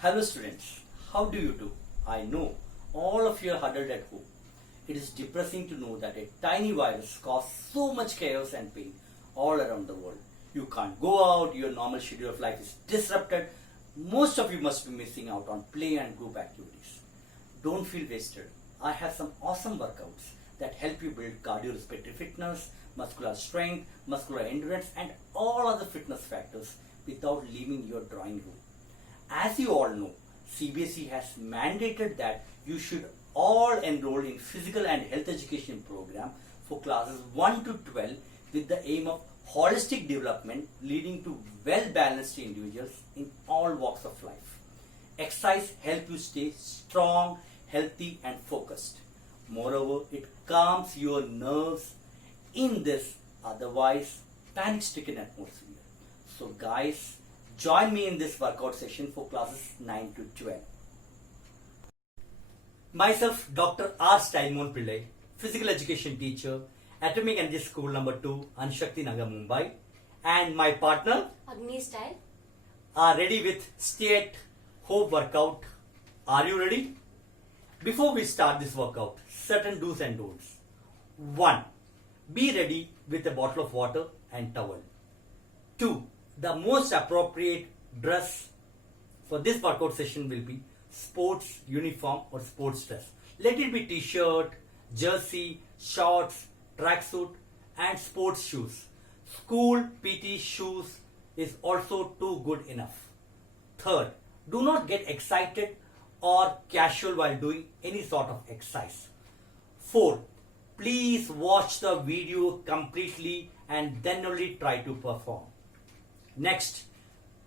Hello students, how do you do? I know all of you are huddled at home. It is depressing to know that a tiny virus caused so much chaos and pain all around the world. You can't go out, your normal schedule of life is disrupted. Most of you must be missing out on play and group activities. Don't feel wasted. I have some awesome workouts that help you build cardiorespiratory fitness, muscular strength, muscular endurance and all other fitness factors without leaving your drawing room. As you all know, CBSE has mandated that you should all enroll in physical and health education program for classes 1 to 12 with the aim of holistic development leading to well-balanced individuals in all walks of life. Exercise helps you stay strong, healthy and focused. Moreover, it calms your nerves in this otherwise panic-stricken atmosphere. So guys, join me in this workout session for classes 9 to 12. Myself, Dr. R. Stylmon Pillai, Physical Education Teacher, Atomic Energy School number 2, Anshakti Nagar, Mumbai, and my partner Agni Style are ready with Stay at Home workout. Are you ready? Before we start this workout, certain do's and don'ts. 1. Be ready with a bottle of water and towel. 2. The most appropriate dress for this workout session will be sports uniform or sports dress. Let it be t-shirt, jersey, shorts, tracksuit and sports shoes. School PT shoes is also too good enough. Third, do not get excited or casual while doing any sort of exercise. 4. Please watch the video completely and then only try to perform. Next,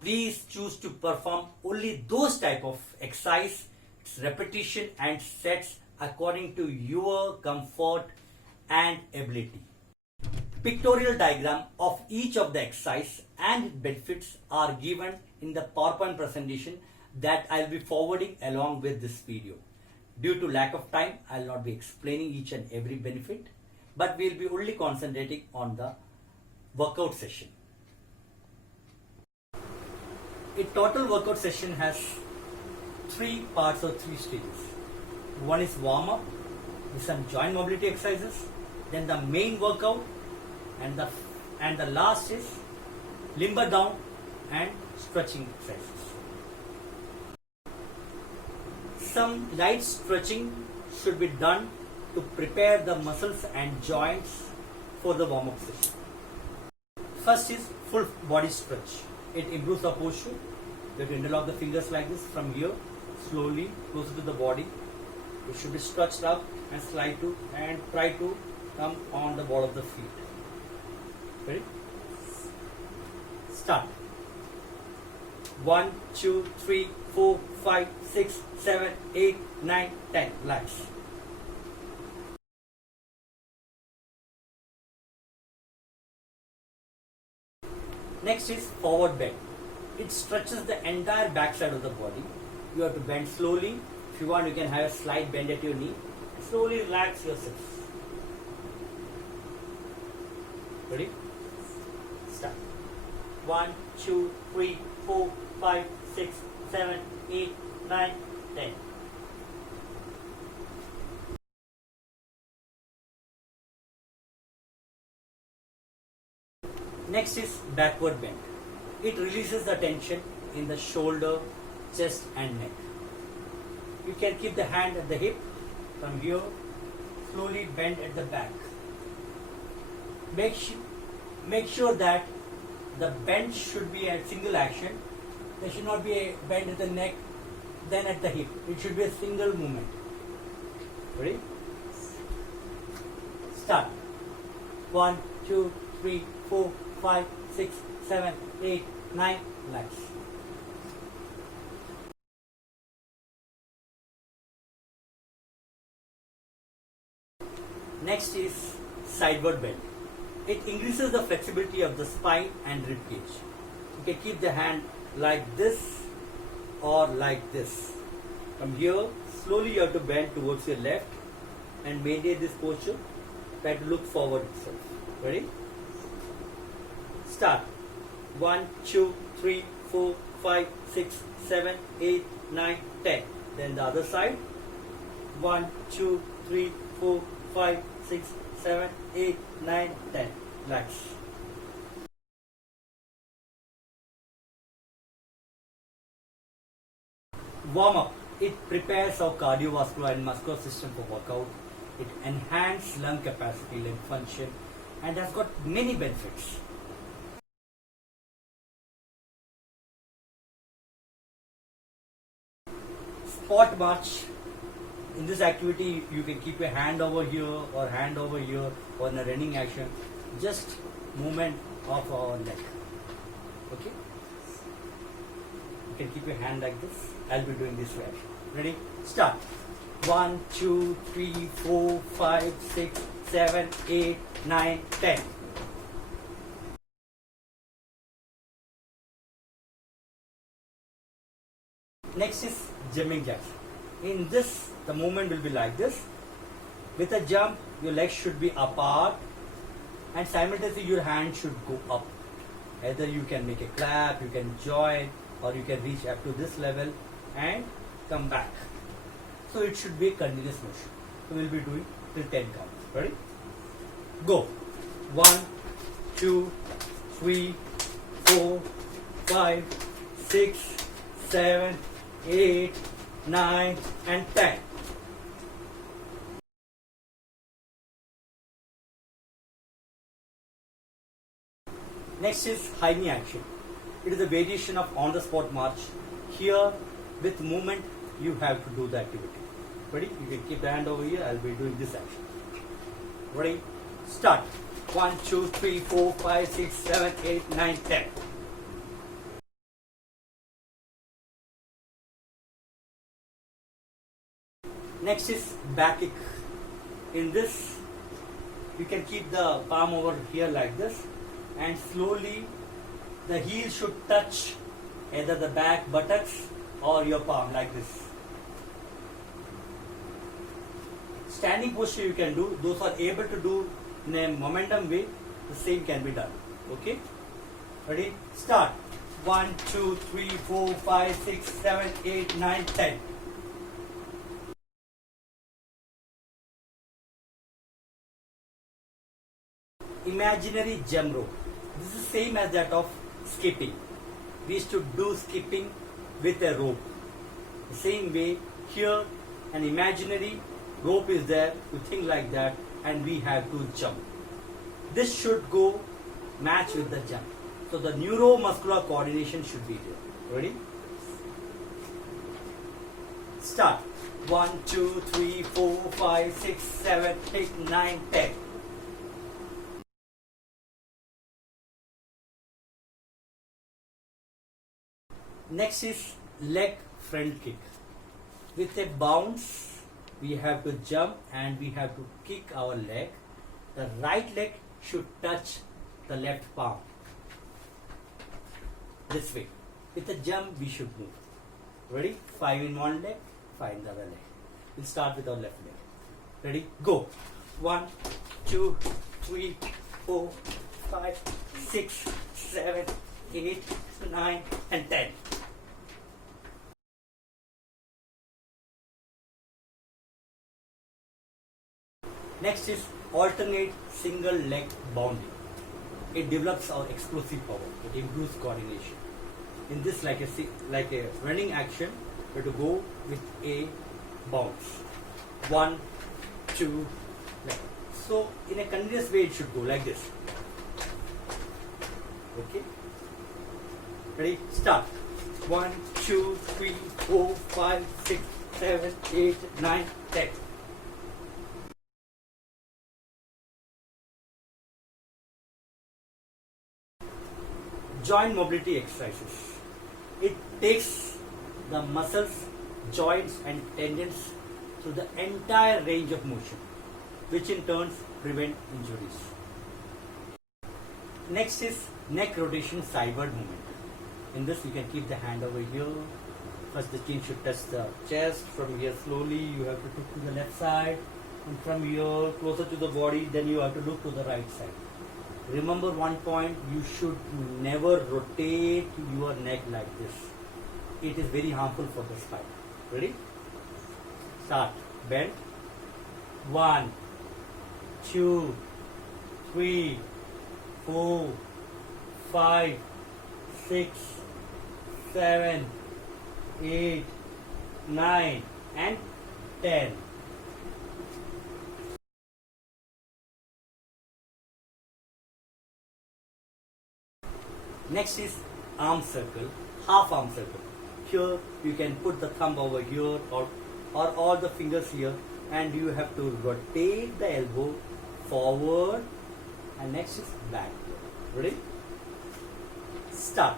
please choose to perform only those type of exercise, repetition and sets according to your comfort and ability. Pictorial diagram of each of the exercise and benefits are given in the PowerPoint presentation that I will be forwarding along with this video. Due to lack of time, I will not be explaining each and every benefit, but we will be only concentrating on the workout session. A total workout session has 3 parts or 3 stages. One is warm up with some joint mobility exercises, then the main workout, and the last is limber down and stretching exercises. Some light stretching should be done to prepare the muscles and joints for the warm up session. First is full body stretch. It improves the posture. You have to interlock the fingers like this from here, slowly closer to the body. It should be stretched up and slide to and try to come on the ball of the feet. Ready? Start. 1, 2, 3, 4, 5, 6, 7, 8, 9, 10. Relax. Next is forward bend. It stretches the entire backside of the body. You have to bend slowly. If you want, you can have a slight bend at your knee. Slowly relax yourself. Ready? Start. 1, 2, 3, 4, 5, 6, 7, 8, 9, 10. Next is backward bend. It releases the tension in the shoulder, chest and neck. You can keep the hand at the hip. From here, slowly bend at the back. Make sure that the bend should be a single action. There should not be a bend at the neck, then at the hip. It should be a single movement. Ready? Start. 1, 2, 3, 4, 5, 6, 7, 8, 9. Relax. Next is sideward bend. It increases the flexibility of the spine and rib cage. You can keep the hand like this or like this. From here, slowly you have to bend towards your left and maintain this posture. Try to look forward itself. Ready? Start. 1, 2, 3, 4, 5, 6, 7, 8, 9, 10. Then the other side. 1, 2, 3, 4, 5, 6, 7, 8, 9, 10. Relax. Warm up. It prepares our cardiovascular and muscular system for workout. It enhances lung capacity, lung function, and has got many benefits. Spot march. In this activity, you can keep your hand over here or hand over here, or in a running action, just movement of our neck. Okay? You can keep your hand like this. I'll be doing this way. Ready? Start. 1, 2, 3, 4, 5, 6, 7, 8, 9, 10. Next is jumping jacks. In this, the movement will be like this. With a jump, your legs should be apart and simultaneously your hand should go up. Either you can make a clap, you can join, or you can reach up to this level and come back. So it should be a continuous motion. So we'll be doing till 10 counts. Ready? Go. 1, 2, 3, 4, 5, 6, 7, 8, 9 and 10. Next is high knee action. It is a variation of on the spot march. Here with movement you have to do the activity. Ready? You can keep the hand over here. I'll be doing this action. Ready? Start. 1, 2, 3, 4, 5, 6, 7, 8, 9, 10. Next is back kick. In this, you can keep the palm over here like this, and slowly the heel should touch either the back buttocks or your palm like this. Standing posture you can do. Those are able to do in a momentum way, the same can be done. Okay? Ready? Start. 1, 2, 3, 4, 5, 6, 7, 8, 9, 10. Imaginary jump rope. This is same as that of skipping. We used to do skipping with a rope. The same way here an imaginary rope is there, you think like that, and we have to jump. This should go match with the jump. So the neuromuscular coordination should be there. Ready? Start. 1, 2, 3, 4, 5, 6, 7, 8, 9, 10. Next is leg front kick. With a bounce, we have to jump and we have to kick our leg. The right leg should touch the left palm. This way. With a jump, we should move. Ready? 5 in one leg, 5 in the other leg. We'll start with our left leg. Ready? Go. 1, 2, 3, 4, 5, 6, 7, 8, 9, and 10. Next is alternate single leg bounding. It develops our explosive power. It improves coordination. In this, like a running action, we have to go with a bounce. 1, 2, like. So in a continuous way, it should go like this. Okay. Ready? Start. 1, 2, 3, 4, 5, 6, 7, 8, 9, 10. Joint mobility exercises. It takes the muscles, joints and tendons through the entire range of motion, which in turn prevent injuries. Next is neck rotation sideward movement. In this you can keep the hand over here. First the chin should touch the chest. From here slowly you have to look to the left side, and from here closer to the body, then you have to look to the right side. Remember one point, you should never rotate your neck like this. it is very harmful for the spine. Ready? Start. Bend. 1, 2, 3, 4, 5, 6, 7, 8, 9 and 10. Next is arm circle, half arm circle. Here you can put the thumb over here or all the fingers here, and you have to rotate the elbow forward and next is backward. Ready? Start.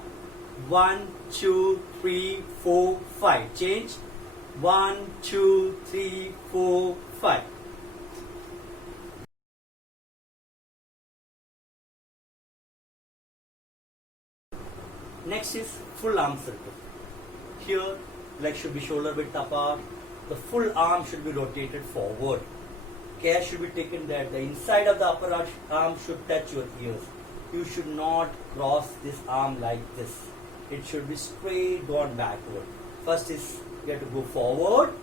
1, 2, 3, 4, 5. Change. 1, 2, 3, 4, 5. Next is full arm circle. Here leg should be shoulder width apart. The full arm should be rotated forward. Care should be taken that the inside of the upper arm should touch your ears. You should not cross this arm like this. It should be straight on backward. First is we have to go forward,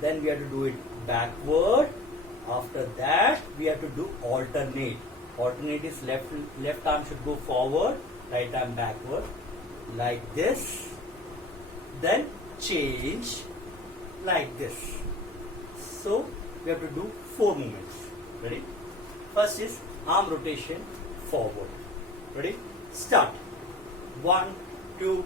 then we have to do it backward. After that we have to do alternate. Alternate is left arm should go forward, right arm backward, like this. Then change like this. So we have to do 4 movements. Ready? First is arm rotation forward. Ready? Start. 1, 2,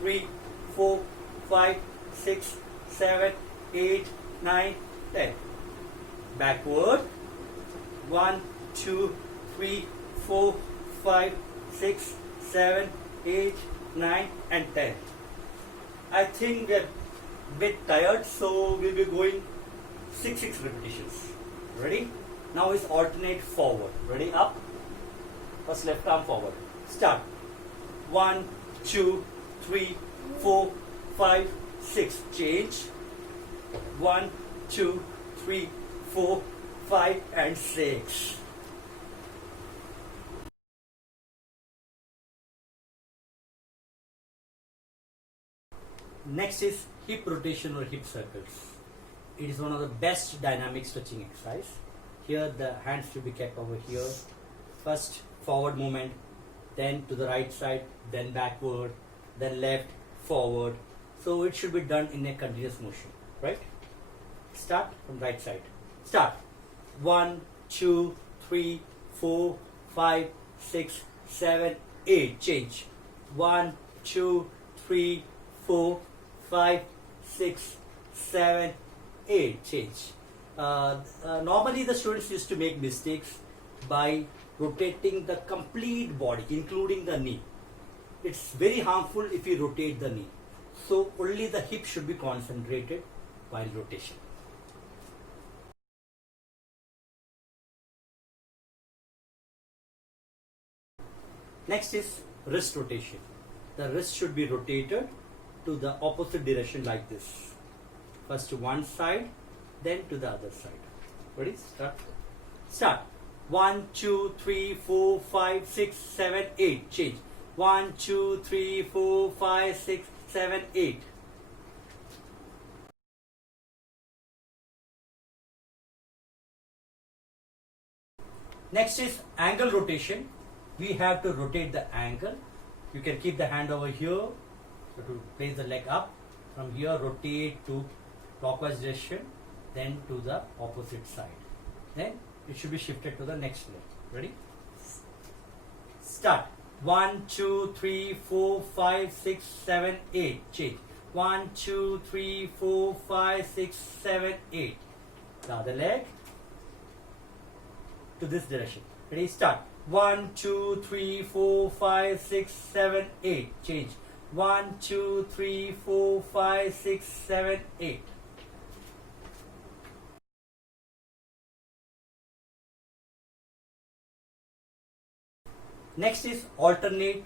3, 4, 5, 6, 7, 8, 9, 10. Backward. 1, 2, 3, 4, 5, 6, 7, 8, 9 and 10. I think we are a bit tired, so we'll be going 6 repetitions. Ready? Now is alternate forward. Ready? Up. First left arm forward. Start. 1, 2, 3, 4, 5, 6. Change. 1, 2, 3, 4, 5 and 6. Next is hip rotation or hip circles. It is one of the best dynamic stretching exercise. Here the hands should be kept over here. First forward movement, then to the right side, then backward, then left, forward. So it should be done in a continuous motion, right? Start from right side. Start. 1, 2, 3, 4, 5, 6, 7, 8. Change. 1, 2, 3, 4, 5, 6, 7, 8. Change. Normally the students used to make mistakes by rotating the complete body, including the knee. It's very harmful if you rotate the knee. So only the hip should be concentrated while rotation. Next is wrist rotation. The wrist should be rotated to the opposite direction like this. First to one side, then to the other side. Ready? Start. Start. 1, 2, 3, 4, 5, 6, 7, 8. Change. 1, 2, 3, 4, 5, 6, 7, 8. Next is angle rotation. We have to rotate the angle. You can keep the hand over here to place the leg up. From here, rotate to clockwise direction, then to the opposite side. Then it should be shifted to the next leg. Ready? Start. 1, 2, 3, 4, 5, 6, 7, 8. Change. 1, 2, 3, 4, 5, 6, 7, 8. The other leg to this direction. Ready? Start. 1, 2, 3, 4, 5, 6, 7, 8. Change. 1, 2, 3, 4, 5, 6, 7, 8. Next is alternate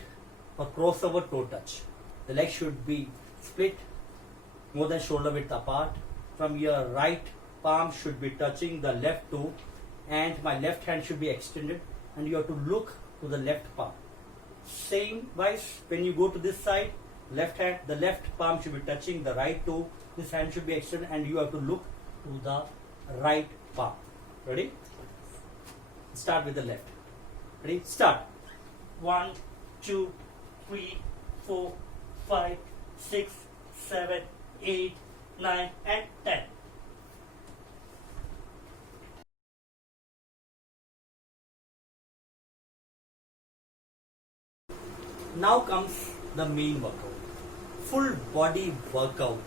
or crossover toe touch. The leg should be split more than shoulder width apart. From your right palm should be touching the left toe, and my left hand should be extended, and you have to look to the left palm. Same wise, when you go to this side, left hand, the left palm should be touching the right toe. This hand should be extended and you have to look to the right palm. Ready? Start with the left. Ready? Start. 1, 2, 3, 4, 5, 6, 7, 8, 9 and 10. Now comes the main workout. Full body workout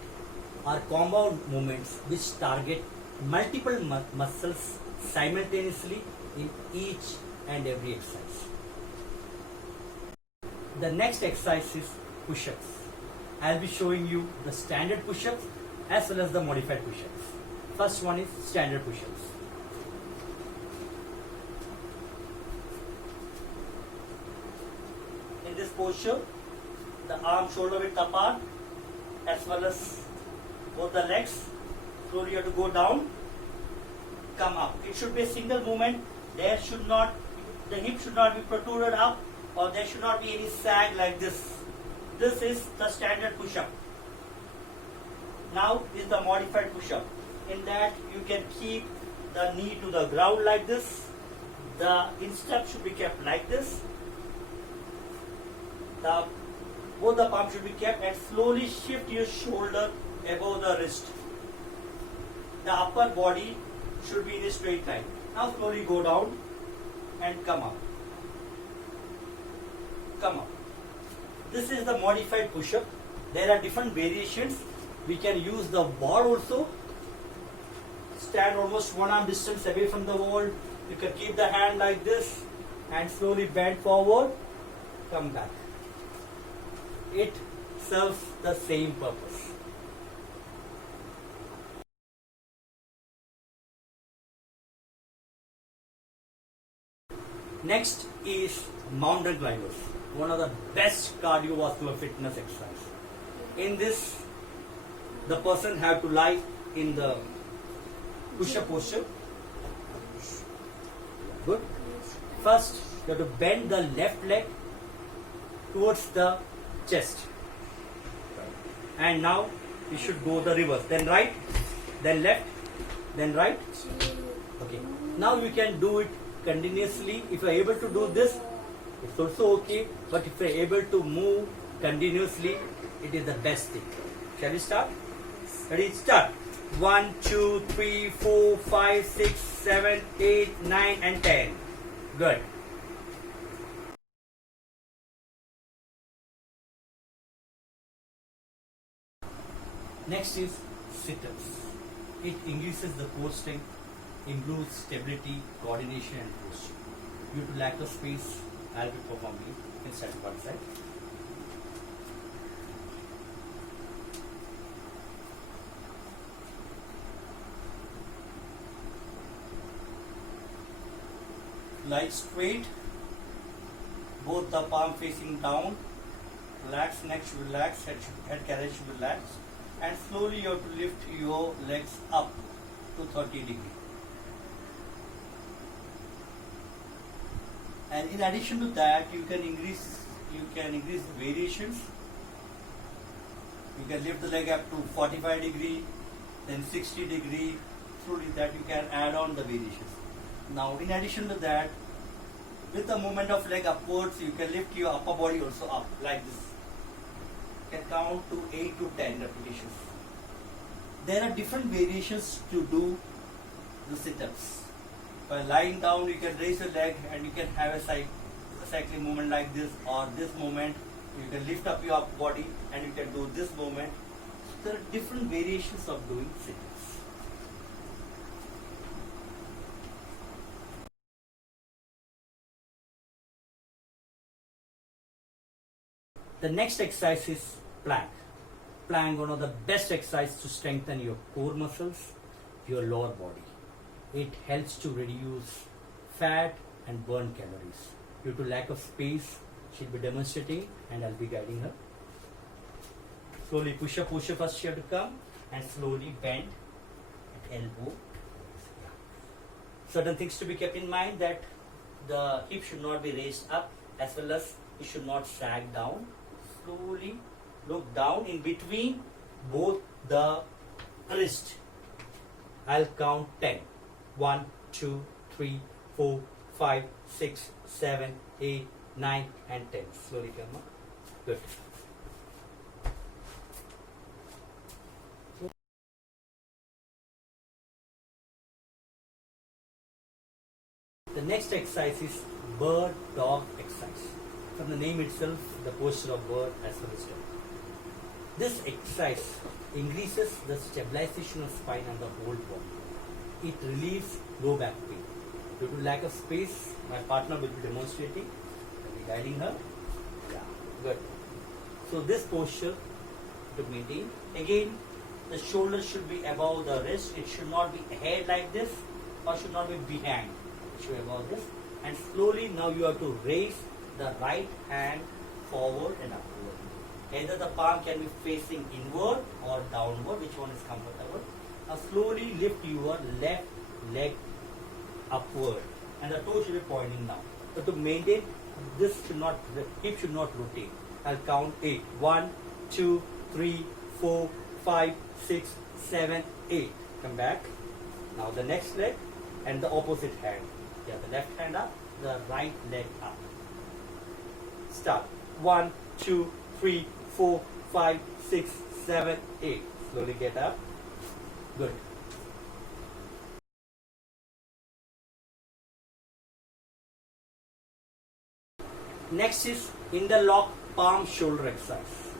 are compound movements which target multiple muscles simultaneously in each and every exercise. The next exercise is push-ups. I'll be showing you the standard push-ups as well as the modified push-ups. First one is standard push-ups. In this posture, the arm shoulder width apart as well as both the legs. Slowly you have to go down, come up. It should be a single movement. The hip should not be protruded up, or there should not be any sag like this. This is the standard push-up. Now is the modified push-up. In that you can keep the knee to the ground like this. The instep should be kept like this. Both the palms should be kept and slowly shift your shoulder above the wrist. The upper body should be in a straight line. Now slowly go down and come up. Come up. This is the modified push-up. There are different variations. We can use the bar also. Stand almost one arm distance away from the wall. You can keep the hand like this and slowly bend forward. Come back. It serves the same purpose. Next is mountain climbers, one of the best cardiovascular fitness exercise. In this, the person have to lie in the push-up posture. Good. First, you have to bend the left leg towards the chest. And now you should go the reverse. Then right, then left, then right. Okay. Now you can do it continuously. If you are able to do this, it's also okay. But if you are able to move continuously, it is the best thing. Shall we start? Ready? Start. 1, 2, 3, 4, 5, 6, 7, 8, 9 and 10. Good. Next is sit-ups. It increases the core strength, improves stability, coordination and posture. Due to lack of space, I'll be performing it in stand one side. Lie straight, both the palm facing down. Relax, neck should relax, head carriage should relax. And slowly you have to lift your legs up to 30 degrees. And in addition to that, you can increase the variations. You can lift the leg up to 45 degree, then 60 degree. Through that you can add on the variations. Now in addition to that, with the movement of leg upwards, you can lift your upper body also up like this. You can count to 8 to 10 repetitions. There are different variations to do the sit-ups. By lying down, you can raise your leg and you can have a cycling movement like this, or this movement. You can lift up your upper body and you can do this movement. So there are different variations of doing sit-ups. The next exercise is plank. Plank, one of the best exercises to strengthen your core muscles, your lower body. It helps to reduce fat and burn calories. Due to lack of space, she'll be demonstrating and I'll be guiding her. Slowly push up first she have to come and slowly bend at elbow. Certain things to be kept in mind, that the hip should not be raised up as well as it should not sag down. Slowly look down in between both the wrist. I'll count 10. 1, 2, 3, 4, 5, 6, 7, 8, 9 and 10. Slowly come up. Good. The next exercise is bird dog exercise. From the name itself, the posture of bird as well as dog. This exercise increases the stabilization of spine and the whole body. It relieves low back pain. Due to lack of space, my partner will be demonstrating. I'll be guiding her. Yeah, good. So this posture to maintain. Again, the shoulder should be above the wrist. It should not be ahead like this or should not be behind. It should be above this. And slowly now you have to raise the right hand forward and upward. Either the palm can be facing inward or downward, which one is comfortable. Now slowly lift your left leg upward and the toe should be pointing down. So to maintain, this should not, hip should not rotate. I'll count 8. 1, 2, 3, 4, 5, 6, 7, 8. Come back. Now the next leg and the opposite hand. Yeah, the left hand up, the right leg up. Start. 1, 2, 3, 4, 5, 6, 7, 8. Slowly get up. Good. Next is in the lock palm shoulder exercise.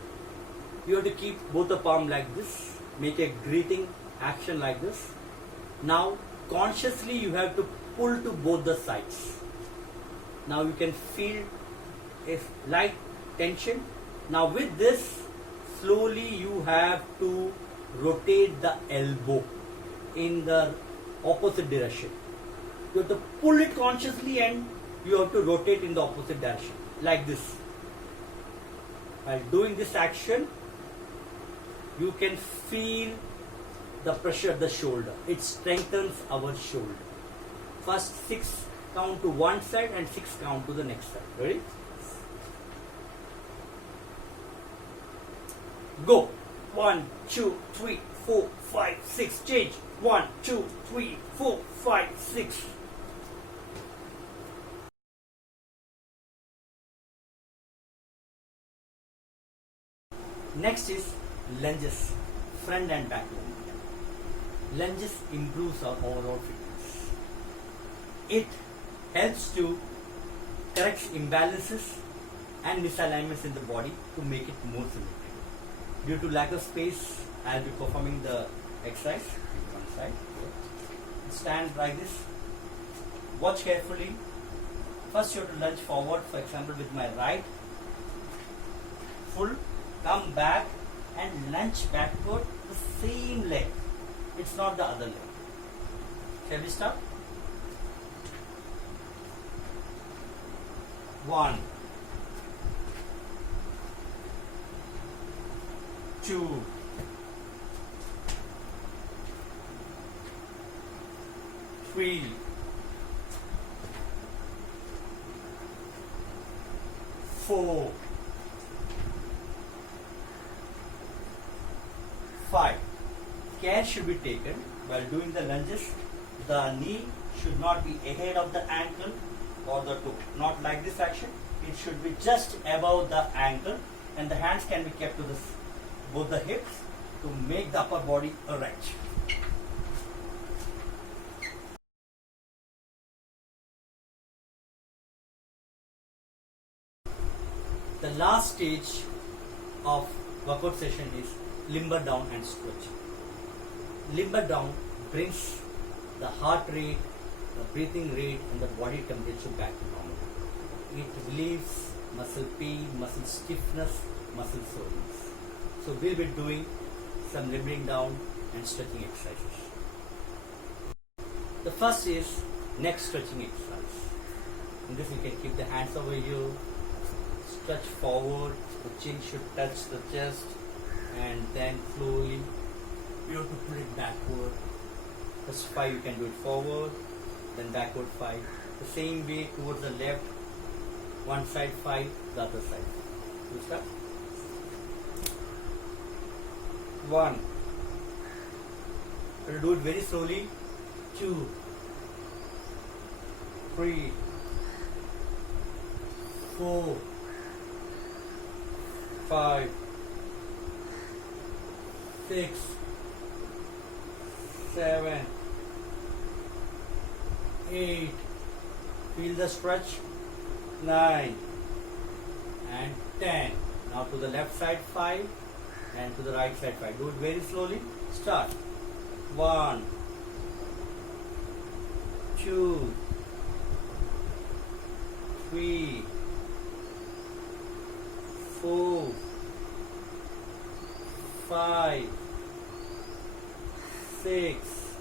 You have to keep both the palm like this. Make a greeting action like this. Now consciously you have to pull to both the sides. Now you can feel a light tension. Now with this, slowly you have to rotate the elbow in the opposite direction. You have to pull it consciously and you have to rotate in the opposite direction like this. While doing this action, you can feel the pressure of the shoulder. It strengthens our shoulder. First 6 count to one side and 6 count to the next side. Ready? Go. 1, 2, 3, 4, 5, 6. Change. 1, 2, 3, 4, 5, 6. Next is lunges, front and back movement. Lunges improves our overall fitness. It helps to correct imbalances and misalignments in the body to make it more symmetrical. Due to lack of space, I'll be performing the exercise. One side. Stand like this. Watch carefully. First you have to lunge forward, for example with my right. Full. Come back and lunge backward the same leg. It's not the other leg. Shall we start? 1, 2, 3, 4, 5. Care should be taken while doing the lunges. The knee should not be ahead of the ankle or the toe. Not like this action. It should be just above the ankle and the hands can be kept to both the hips to make the upper body erect. The last stage of workout session is limber down and stretch. Limber down brings the heart rate, the breathing rate and the body temperature back to normal. It relieves muscle pain, muscle stiffness, muscle soreness. So we'll be doing some limbering down and stretching exercises. The first is neck stretching exercise. In this you can keep the hands over you, stretch forward, the chin should touch the chest and then slowly you have to pull it backward. First 5 you can do it forward, then backward 5. The same way towards the left, one side 5, the other side. You start. 1. We'll do it very slowly. 2, 3, 4, 5, 6, 7, 8. Feel the stretch. 9 and 10. Now to the left side 5 and to the right side 5. Do it very slowly. Start. 1, 2, 3, 4, 5, 6,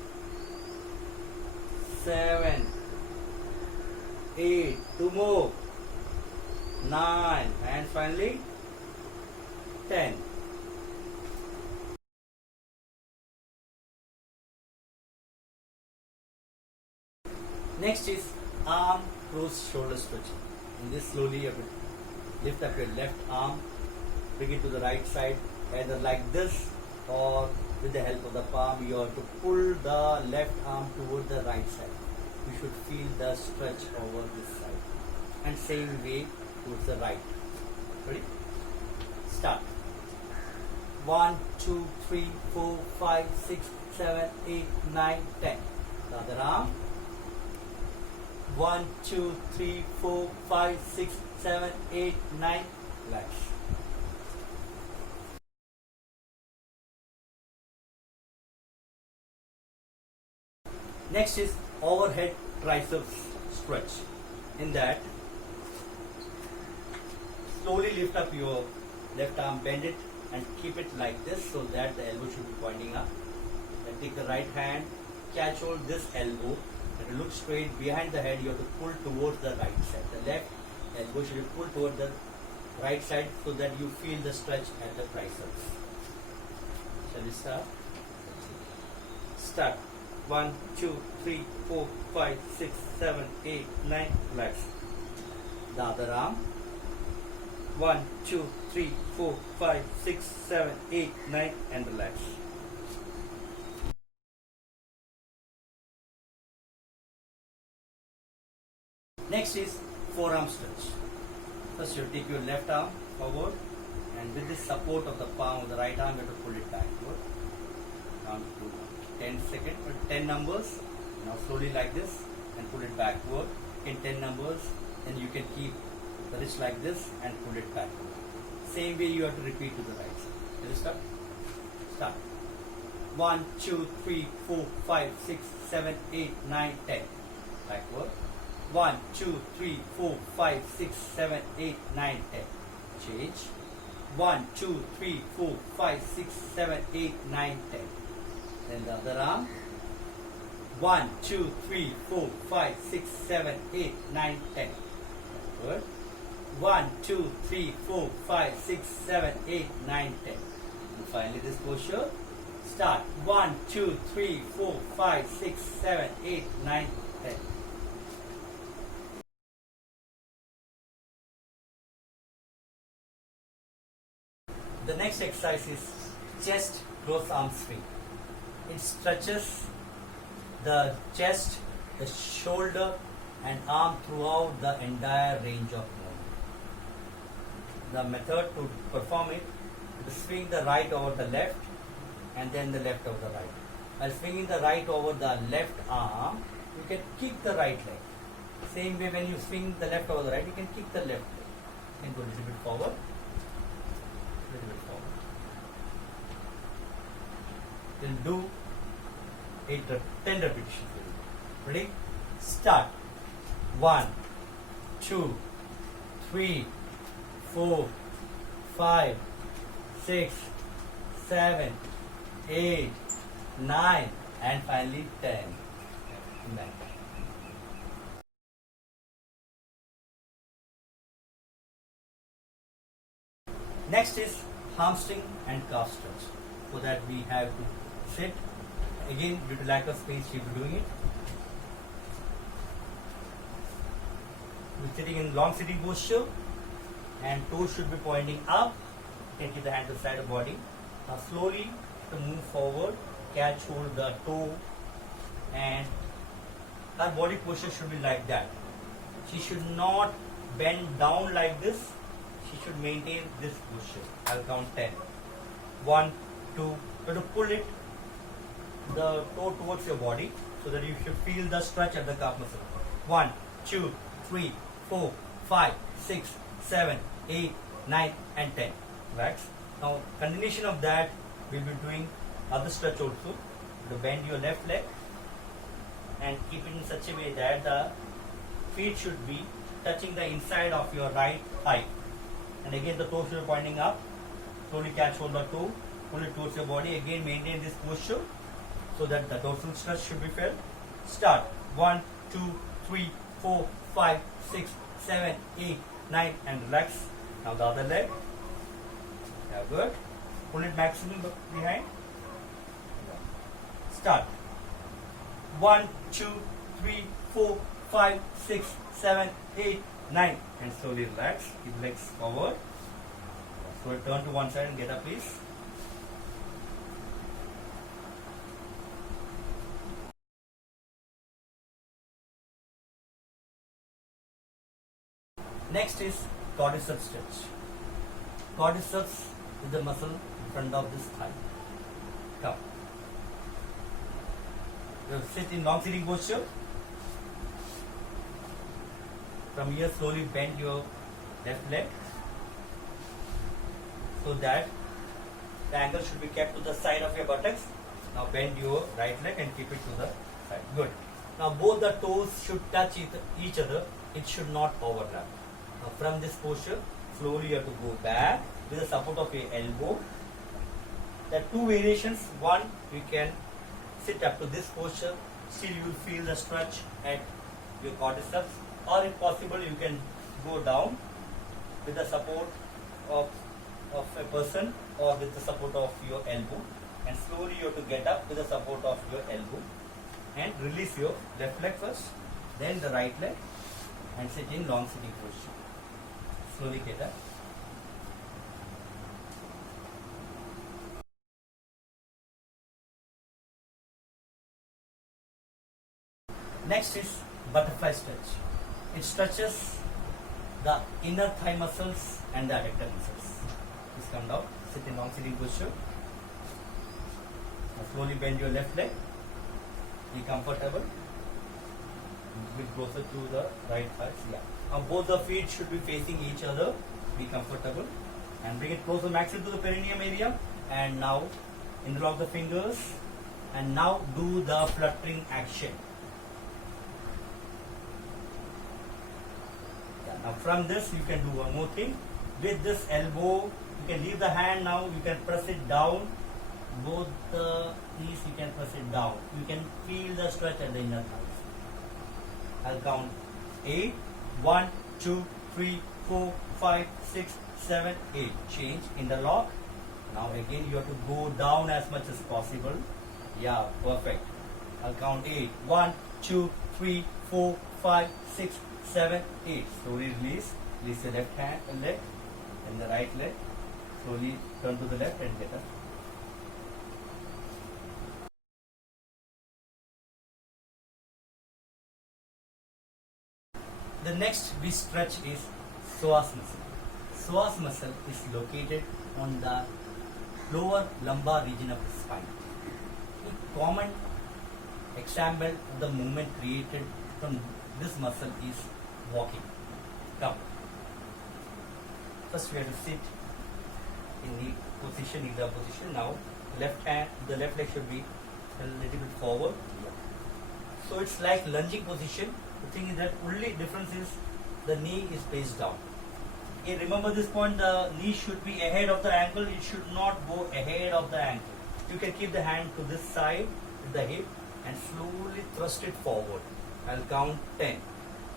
7, 8. Two more. 9 and finally 10. Next is arm close shoulder stretching. In this slowly you have to lift up your left arm, bring it to the right side, either like this or with the help of the palm you have to pull the left arm toward the right side. You should feel the stretch over this side. And same way towards the right. Ready? Start. 1, 2, 3, 4, 5, 6, 7, 8, 9, 10. The other arm. 1, 2, 3, 4, 5, 6, 7, 8, 9. Relax. Next is overhead triceps stretch. In that, slowly lift up your left arm, bend it and keep it like this so that the elbow should be pointing up. Then take the right hand, catch hold this elbow and look straight behind the head. You have to pull towards the right side. The left elbow should be pulled toward the right side so that you feel the stretch at the triceps. Shall we start? Start. 1, 2, 3, 4, 5, 6, 7, 8, 9. Relax. The other arm. 1, 2, 3, 4, 5, 6, 7, 8, 9 and relax. Next is forearm stretch. First you take your left arm forward and with the support of the palm of the right arm you have to pull it backward. Down to 10 seconds or 10 numbers. Now slowly like this and pull it backward in 10 numbers. Then you can keep the wrist like this and pull it backward. Same way you have to repeat to the right side. Shall we start? Start. 1, 2, 3, 4, 5, 6, 7, 8, 9, 10. Backward. 1, 2, 3, 4, 5, 6, 7, 8, 9, 10. Change. 1, 2, 3, 4, 5, 6, 7, 8, 9, 10. Then the other arm. 1, 2, 3, 4, 5, 6, 7, 8, 9, 10. Good. 1, 2, 3, 4, 5, 6, 7, 8, 9, 10. And finally this posture. Start. 1, 2, 3, 4, 5, 6, 7, 8, 9, 10. The next exercise is chest close arm swing. It stretches the chest, the shoulder and arm throughout the entire range of movement. The method to perform it is to swing the right over the left and then the left over the right. While swinging the right over the left arm, you can kick the right leg. Same way when you swing the left over the right, you can kick the left leg. You can go a little bit forward. Little bit forward. Then do 10 repetitions. Ready? Start. 1, 2, 3, 4, 5, 6, 7, 8, 9 and finally 10. Back. Next is hamstring and calf stretch. For that we have to sit. Again, due to lack of space, we will be doing it. We're sitting in long sitting posture and toes should be pointing up. You can keep the hand to the side of body. Now slowly to move forward, catch hold the toe, and her body posture should be like that. She should not bend down like this. She should maintain this posture. I'll count 10. 1, 2. You have to pull it, the toe towards your body, so that you should feel the stretch at the calf muscle. 1, 2, 3, 4, 5, 6, 7, 8, 9, and 10. Relax. Now, continuation of that, we'll be doing other stretch also. To bend your left leg and keep it in such a way that the feet should be touching the inside of your right thigh. And again, the toes should be pointing up. Slowly catch hold of the toe, pull it towards your body. Again, maintain this posture so that the dorsal stretch should be felt. Start. 1, 2, 3, 4, 5, 6, 7, 8, 9, and relax. Now the other leg. Yeah, good. Pull it maximum behind. Start. 1, 2, 3, 4, 5, 6, 7, 8, 9, and slowly relax. Keep legs forward. So turn to one side and get up, please. Next is quadriceps stretch. Quadriceps is the muscle in front of this thigh. Come. You sit in long sitting posture. From here, slowly bend your left leg so that the angle should be kept to the side of your buttocks. Now bend your right leg and keep it to the side. Good. Now both the toes should touch each other. It should not overlap. Now from this posture, slowly you have to go back with the support of your elbow. There are two variations. One, you can sit up to this posture. Still you will feel the stretch at your quadriceps. Or if possible, you can go down with the support of a person or with the support of your elbow, and slowly you have to get up with the support of your elbow and release your left leg first, then the right leg, and sit in long sitting posture. Slowly get up. Next is butterfly stretch. It stretches the inner thigh muscles and the adductor muscles. Please come down, sit in long sitting posture. Now slowly bend your left leg. Be comfortable. A bit closer to the right thigh. Yeah. Now both the feet should be facing each other. Be comfortable. And bring it closer maximum to the perineum area. And now interlock the fingers. And now do the fluttering action. Now from this you can do one more thing. With this elbow, you can leave the hand now, you can press it down. Both the knees you can press it down. You can feel the stretch at the inner thighs. I'll count 8. 1, 2, 3, 4, 5, 6, 7, 8. Change, interlock. Now again you have to go down as much as possible. Yeah, perfect. I'll count 8. 1, 2, 3, 4, 5, 6, 7, 8. Slowly release. Release the left hand and leg and the right leg. Slowly turn to the left and get up. The next we stretch is psoas muscle. Psoas muscle is located on the lower lumbar region of the spine. A common example of the movement created from this muscle is walking. Come. First we have to sit in the position, in the position. Now the left leg should be a little bit forward. So it's like lunging position. The thing is that only difference is the knee is placed down. Okay, remember this point, the knee should be ahead of the ankle. It should not go ahead of the ankle. You can keep the hand to this side with the hip and slowly thrust it forward. I'll count 10.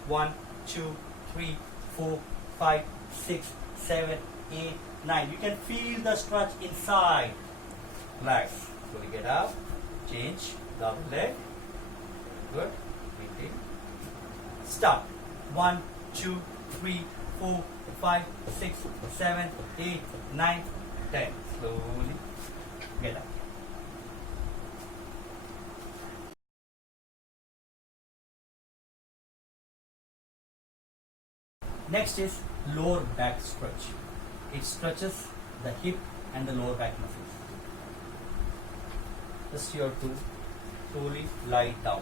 1, 2, 3, 4, 5, 6, 7, 8, 9. You can feel the stretch inside. Relax. Slowly get up. Change. The other leg. Good. Maintain. Start. 1, 2, 3, 4, 5, 6, 7, 8, 9, 10. Slowly get up. Next is lower back stretch. It stretches the hip and the lower back muscles. Just you have to slowly lie down.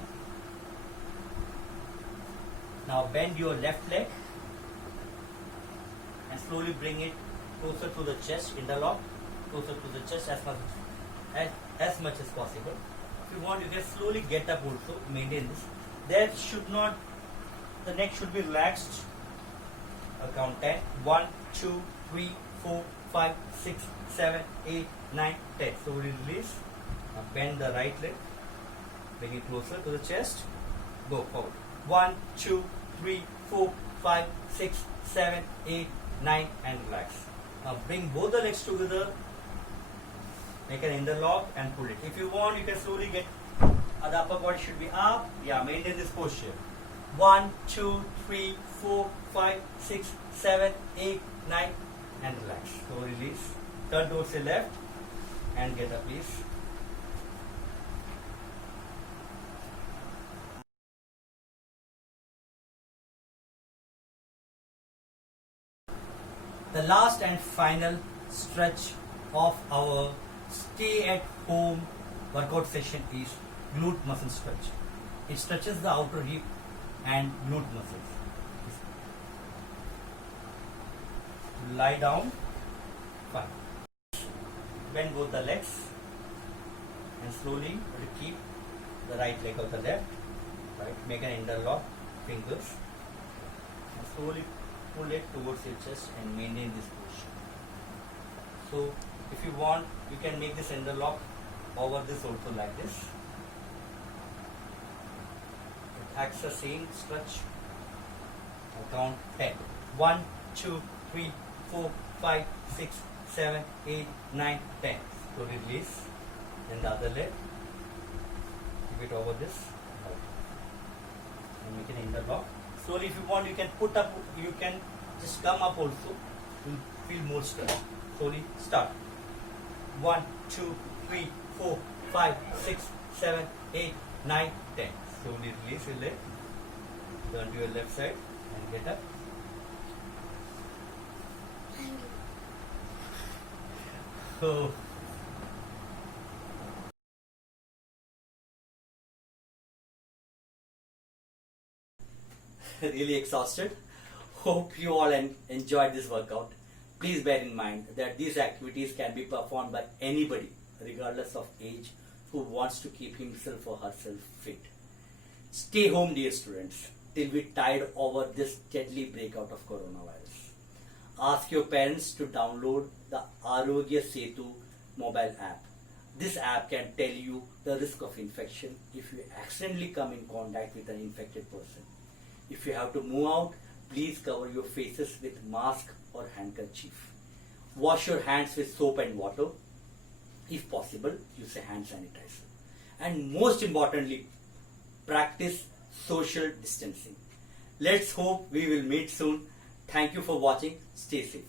Now bend your left leg and slowly bring it closer to the chest, interlock, closer to the chest as much as possible. If you want, you can slowly get up also, maintain this. The neck should be relaxed. I'll count 10. 1, 2, 3, 4, 5, 6, 7, 8, 9, 10. So we release. Now bend the right leg. Bring it closer to the chest. Go forward. 1, 2, 3, 4, 5, 6, 7, 8, 9 and relax. Now bring both the legs together. Make an interlock and pull it. If you want, you can slowly get the upper body should be up. Yeah, maintain this posture. 1, 2, 3, 4, 5, 6, 7, 8, 9 and relax. So release. Turn towards the left and get up, please. The last and final stretch of our stay at home workout session is glute muscle stretch. It stretches the outer hip and glute muscles. Lie down. Fine. Bend both the legs and slowly keep the right leg of the left. Right. Make an interlock fingers and slowly pull it towards your chest and maintain this position. So if you want, you can make this interlock over this also like this. It acts the same stretch. I'll count 10. 1, 2, 3, 4, 5, 6, 7, 8, 9, 10. So release. Then the other leg. Keep it over this. And make an interlock. Slowly, if you want, you can put up, you can just come up also. You'll feel more stretch. Slowly start. 1, 2, 3, 4, 5, 6, 7, 8, 9, 10. Slowly release your leg. Turn to your left side and get up. Oh. Really exhausted. Hope you all enjoyed this workout. Please bear in mind that these activities can be performed by anybody, regardless of age, who wants to keep himself or herself fit. Stay home, dear students, till we tide over this deadly breakout of coronavirus. Ask your parents to download the Arogya Setu mobile app. This app can tell you the risk of infection if you accidentally come in contact with an infected person. If you have to move out, please cover your faces with mask or handkerchief. Wash your hands with soap and water. If possible, use a hand sanitizer. And most importantly, practice social distancing. Let's hope we will meet soon. Thank you for watching. Stay safe.